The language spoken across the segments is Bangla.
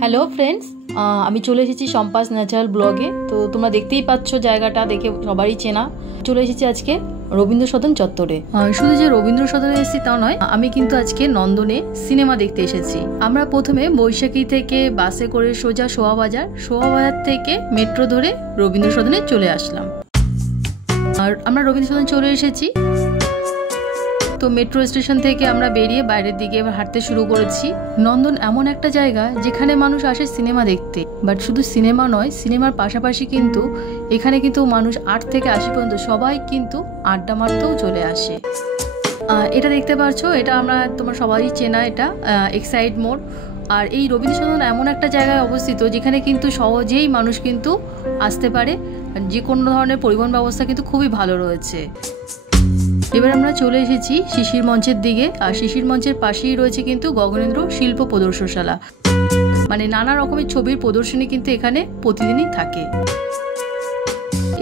হ্যালো ফ্রেন্ডস, আমি চলে এসেছি সম্পাস ন্যাচারাল ব্লগে। তো তোমরা দেখতেই পাচ্ছ, জায়গাটা দেখে সবারই চেনা। চলে এসেছি আজকে রবীন্দ্র সদন চত্বরে। শুধু যে রবীন্দ্র সদনে এসেছি তা নয়, আমি কিন্তু আজকে নন্দনে সিনেমা দেখতে এসেছি। আমরা প্রথমে বৈশাখী থেকে বাসে করে সোজা শোভাবাজার থেকে মেট্রো ধরে রবীন্দ্র সদনে চলে আসলাম। আর আমরা রবীন্দ্র সদন চলে এসেছি। তো মেট্রো স্টেশন থেকে আমরা বেরিয়ে বাইরের দিকে এবার হাঁটতে শুরু করেছি। নন্দন এমন একটা জায়গা যেখানে মানুষ আসে সিনেমা দেখতে, বাট শুধু সিনেমা নয়, সিনেমার পাশাপাশি কিন্তু এখানে কিন্তু মানুষ 8 থেকে 80 পর্যন্ত সবাই কিন্তু আড্ডা মারতেও চলে আসে। এটা দেখতে পাচ্ছ, এটা তোমার সবাই চেনা, এটা এক্সাইড মোড়। আর এই রবীন্দ্র সদন এমন একটা জায়গায় অবস্থিত যেখানে কিন্তু সহজেই মানুষ কিন্তু আসতে পারে। যে কোনো ধরনের পরিবহন ব্যবস্থা কিন্তু খুবই ভালো রয়েছে। এবার আমরা চলে এসেছি শিশির মঞ্চের দিকে। আর শিশির মঞ্চের পাশেই রয়েছে কিন্তু গগনেন্দ্র শিল্প প্রদর্শনশালা, মানে নানা রকমের ছবির প্রদর্শনী কিন্তু এখানে প্রতিদিনই থাকে।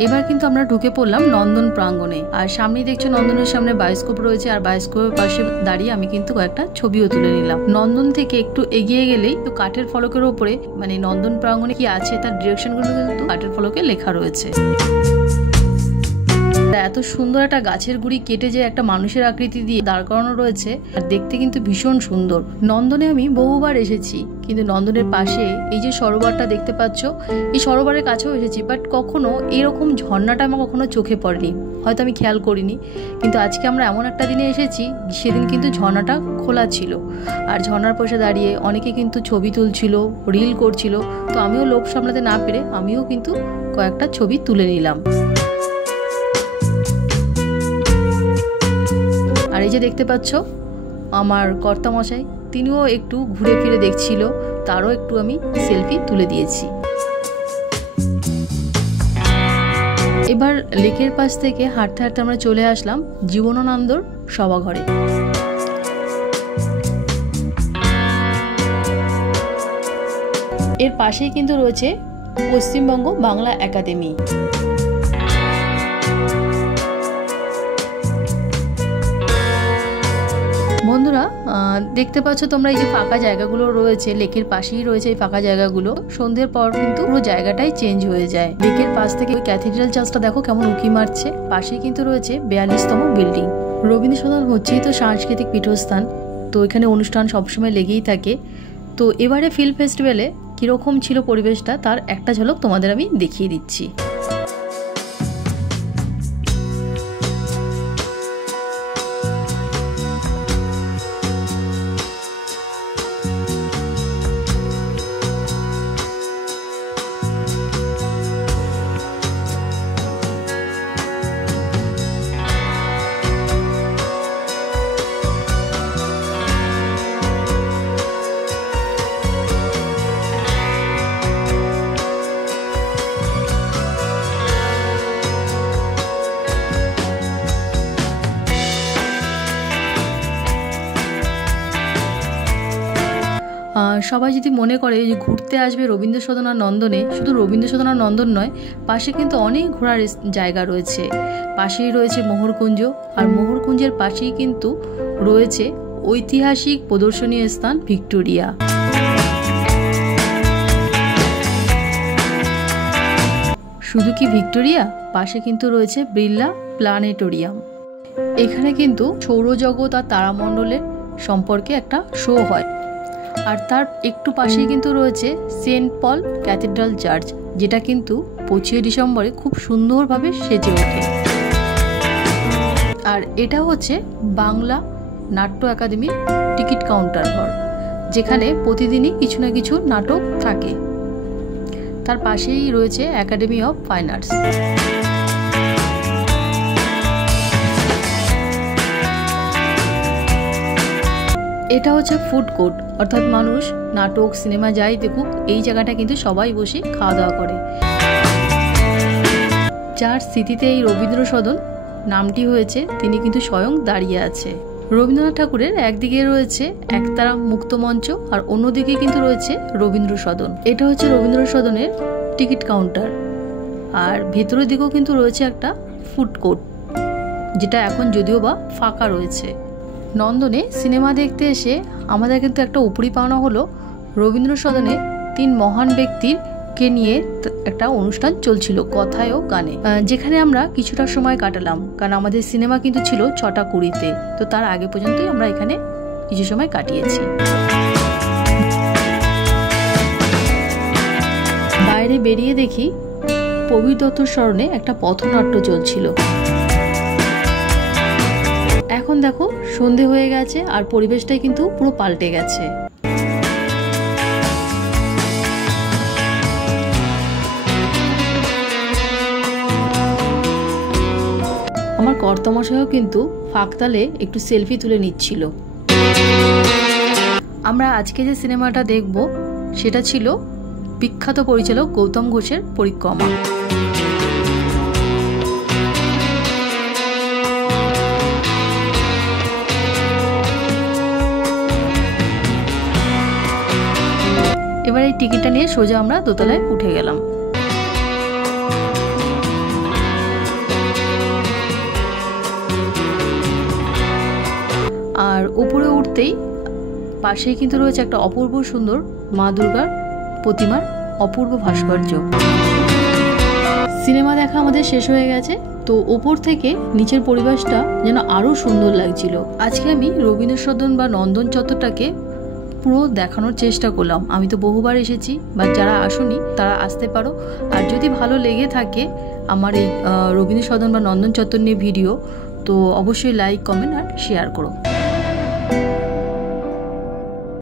এবার কিন্তু আমরা ঢুকে পড়লাম নন্দন প্রাঙ্গণে। আর সামনেই দেখছো নন্দনের সামনে বায়োস্কোপ রয়েছে, আর বায়োস্কোপের পাশে দাঁড়িয়ে আমি কিন্তু কয়েকটা ছবিও তুলে নিলাম। নন্দন থেকে একটু এগিয়ে গেলেই তো কাঠের ফলকের ওপরে, মানে নন্দন প্রাঙ্গণে কি আছে তার ডিরেকশনগুলো কিন্তু কাঠের ফলকে লেখা রয়েছে। এত সুন্দর একটা গাছের গুড়ি কেটে যে একটা মানুষের আকৃতি দিয়ে দাঁড় করানো রয়েছে, আর দেখতে কিন্তু ভীষণ সুন্দর। নন্দনে আমি বহুবার এসেছি, কিন্তু নন্দনের পাশে এই যে সরোবরটা দেখতে পাচ্ছ, এই সরোবরের কাছেও এসেছি, বাট কখনো এরকম ঝর্ণাটা আমার কখনো চোখে পড়েনি, হয়তো আমি খেয়াল করিনি। কিন্তু আজকে আমরা এমন একটা দিনে এসেছি, সেদিন কিন্তু ঝর্ণাটা খোলা ছিল। আর ঝর্ণার পাশে দাঁড়িয়ে অনেকে কিন্তু ছবি তুলছিল, রিল করছিল। তো আমিও লোভ সামলাতে না পেরে আমিও কিন্তু কয়েকটা ছবি তুলে নিলাম। আর এই যে দেখতে পাচ্ছ আমার কর্তামশাই, তিনিও একটু ঘুরে ফিরে দেখছিল, তারও একটু আমি সেলফি তুলে দিয়েছি। এবার লেকের পাশ থেকে হাঁটতে হাঁটতে আমরা চলে আসলাম জীবনানন্দর সভাঘরে। এর পাশেই কিন্তু রয়েছে পশ্চিমবঙ্গ বাংলা একাডেমি। বন্ধুরা, দেখতে পাচ্ছ তোমরা এই যে ফাঁকা জায়গাগুলো রয়েছে, লেকের পাশেই রয়েছে এই ফাঁকা জায়গাগুলো। সন্ধ্যের পর কিন্তু পুরো জায়গাটাই চেঞ্জ হয়ে যায়। লেকের পাশ থেকে ওই ক্যাথিড্রাল চার্চটা দেখো কেমন উঁকি মারছে। পাশেই কিন্তু রয়েছে 42তম বিল্ডিং। রবীন্দ্র সদন হচ্ছেই তো সাংস্কৃতিক পীঠস্থান, তো এখানে অনুষ্ঠান সবসময় লেগেই থাকে। তো এবারে ফিল্ম ফেস্টিভ্যালে কিরকম ছিল পরিবেশটা, তার একটা ঝলক তোমাদের আমি দেখিয়ে দিচ্ছি। সবাই যদি মনে করে যে ঘুরতে আসবে রবীন্দ্র সদন আর নন্দনে, শুধু রবীন্দ্র সদন আর নন্দন নয়, পাশে কিন্তু অনেক ঘোরার জায়গা রয়েছে। পাশেই রয়েছে মোহরকুঞ্জ, আর মোহরকুঞ্জের পাশেই কিন্তু রয়েছে ঐতিহাসিক প্রদর্শনীয় স্থান ভিক্টোরিয়া। শুধু কি ভিক্টোরিয়া, পাশে কিন্তু রয়েছে বিড়লা প্ল্যানেটোরিয়াম। এখানে কিন্তু সৌরজগৎ আর তারামণ্ডলের সম্পর্কে একটা শো হয়। আর তার একটু পাশেই কিন্তু রয়েছে সেন্ট পল ক্যাথিড্রাল চার্চ, যেটা কিন্তু 25 ডিসেম্বরে খুব সুন্দরভাবে সেজে ওঠে। আর এটা হচ্ছে বাংলা নাট্য একাডেমির টিকিট কাউন্টার ঘর, যেখানে প্রতিদিনই কিছু না কিছু নাটক থাকে। তার পাশেই রয়েছে একাডেমি অফ ফাইন আর্টস। এটা হচ্ছে ফুড কোর্ট, অর্থাৎ মানুষ নাটক সিনেমা যাই দেখুক, এই জায়গাটা কিন্তু সবাই বসে খাওয়া দাওয়া করে। যার স্মৃতিতে এই রবীন্দ্র সদন নামটি হয়েছে, তিনি কিন্তু স্বয়ং দাঁড়িয়ে আছে। রবীন্দ্রনাথ ঠাকুরের একদিকে রয়েছে একতারা মুক্ত মঞ্চ, আর অন্যদিকে কিন্তু রয়েছে রবীন্দ্র সদন। এটা হচ্ছে রবীন্দ্র সদনের টিকিট কাউন্টার। আর ভেতরের দিকেও কিন্তু রয়েছে একটা ফুড কোর্ট, যেটা এখন যদিও বা ফাঁকা রয়েছে। নন্দনে সিনেমা দেখতে এসে আমাদের কিন্তু একটা উপরি পাওনা হলো রবীন্দ্র সদনে 3 মহান ব্যক্তির কে নিয়ে একটা অনুষ্ঠান চলছিল কথায় ও গানে, যেখানে আমরা কিছুটা সময় কাটালাম, কারণ আমাদের সিনেমা কিন্তু ছিল 6টা 20-তে। তো তার আগে পর্যন্তই আমরা এখানে কিছু সময় কাটিয়েছি। বাইরে বেরিয়ে দেখি প্রবীর দত্তর স্মরণে একটা পথনাট্য চলছিল। এখন দেখো সন্ধে হয়ে গেছে আর পরিবেশটাই কিন্তু পুরো পাল্টে গেছে। আমার কর্তামশাইও কিন্তু ফাঁকতালে একটু সেলফি তুলে নিচ্ছিল। আমরা আজকে যে সিনেমাটা দেখব সেটা ছিল বিখ্যাত পরিচালক গৌতম ঘোষের পরিক্রমা। এবার এই টিকিটটা নিয়ে সোজা আমরা দোতলায় উঠে গেলাম। আর উপরে উঠতেই পাশেই কিন্তু রয়েছে একটা অপূর্ব সুন্দর মা দুর্গার প্রতিমার অপূর্ব ভাস্কর্য। সিনেমা দেখা আমাদের শেষ হয়ে গেছে, তো ওপর থেকে নিচের পরিবেশটা যেন আরো সুন্দর লাগছিল। আজকে আমি রবীন্দ্র সদন বা নন্দন চত্বরটাকে পুরো দেখানোর চেষ্টা করলাম। আমি তো বহুবার এসেছি, বা যারা আসোনি তারা আসতে পারো। আর যদি ভালো লেগে থাকে আমার এই রবীন্দ্র সদন বা নন্দন চত্বর নিয়ে ভিডিও, তো অবশ্যই লাইক, কমেন্ট আর শেয়ার করো।